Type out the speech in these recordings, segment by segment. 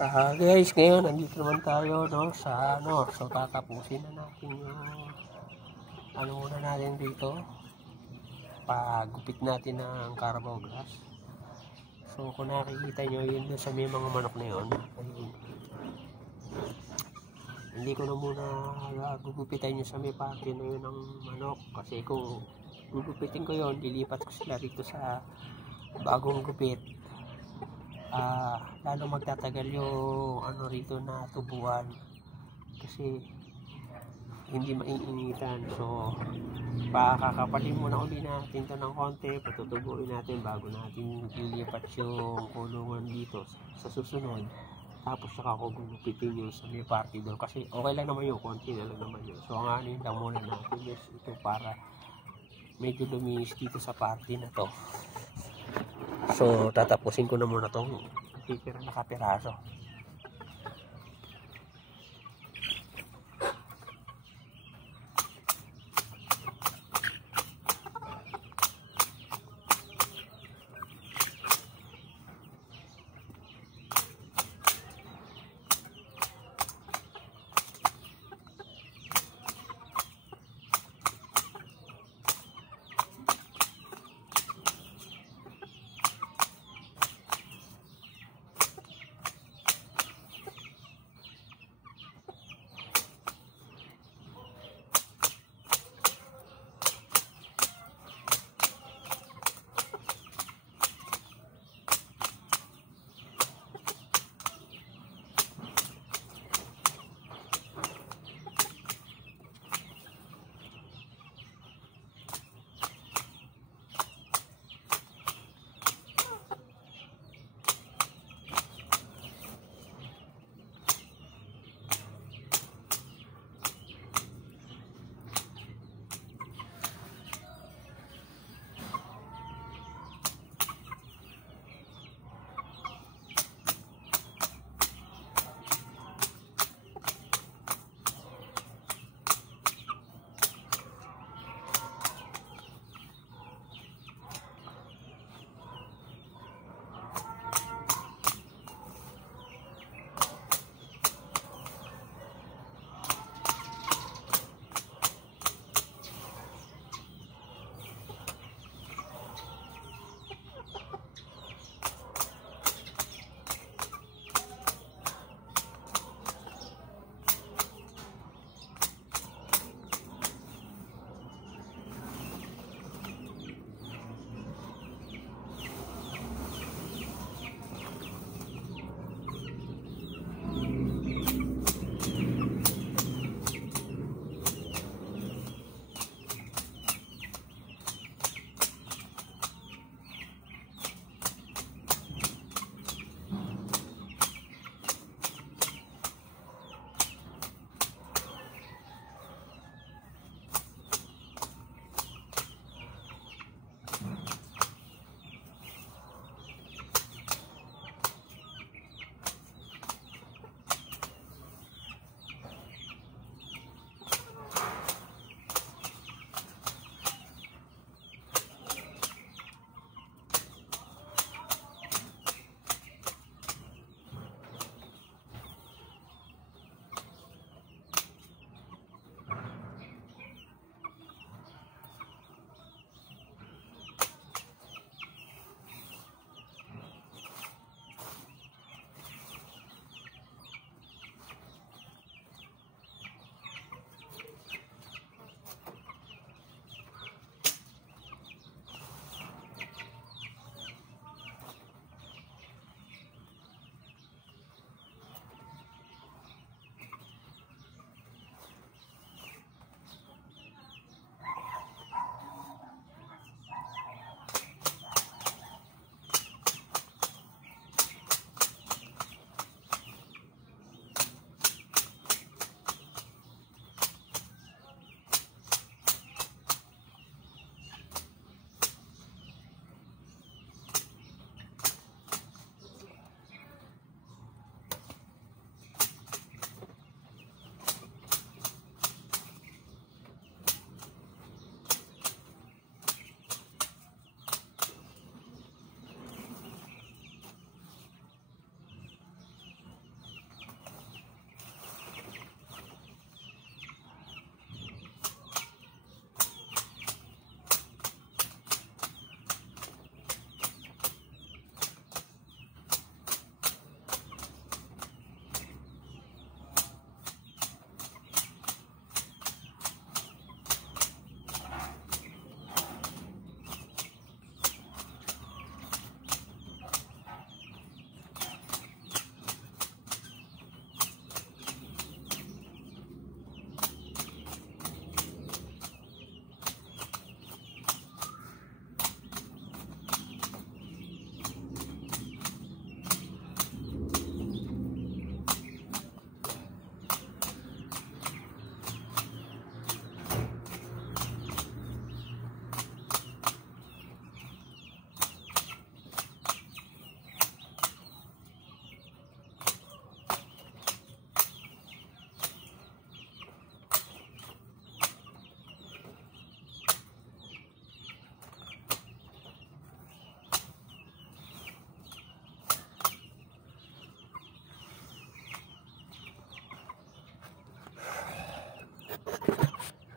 Guys, ngayon nandito naman tayo no sa so tatapusin na natin yung muna natin dito. Paggupit natin ng Carabao grass. So kung nakikita nyo yun sa may mga manok na yun, hindi ko na muna gugupitan yun sa may parte na yun ng manok, kasi kung gugupitin ko yun, lilipat ko sila rito sa bagong gupit. Lalo magtatagal yung rito na tubuan kasi hindi maiinitan. So pakakapalin muna uli natin to ng konti, patutubuin natin bago natin lilipat yung kulungan dito sa susunod. Tapos saka ko gugupitin yung sa may party doon, kasi okay lang naman yung konti na lang naman yun. So ang anin lang muna natin is ito para medyo luminis dito sa party na to. So tatapusin ko na muna tong titira na kapiraso.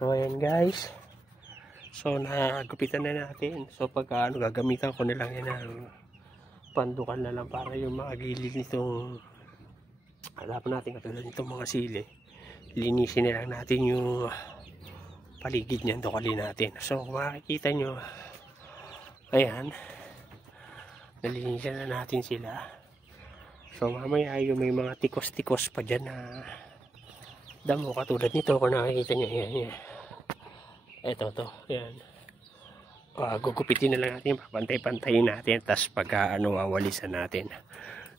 So ayan guys. So nagupitan na natin. So pagka gagamitan ko na lang yan ng pandukan na lang para yung mga gilid nitong halapan natin katulad nitong mga sili. Linisin na lang natin yung paligid niyan, tukalin natin. So kung makikita nyo, ayan, nalinisan na natin sila. So mamaya yung may mga tikos-tikos pa dyan na damo katulad nito kung nakikita nyo. Ayan, yan. Ito to, yan. Gugupitin na lang natin, papantay-pantayin natin, tapos wawalisan natin.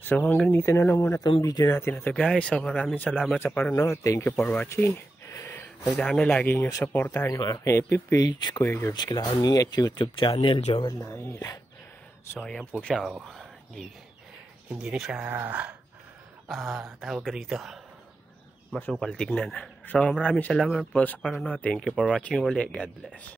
So hanggang dito na lang muna itong video natin na to guys. So maraming salamat sa panonood. Thank you for watching. Tandaan na lagi nyo supportahan yung aking FB page, Kuya George Kilami, at YouTube channel, Joel Nail. So ayan po siya, oh. Hindi na siya tawag rito masukal tignan. So maraming salamat po sa panonood. Thank you for watching ulit. God bless.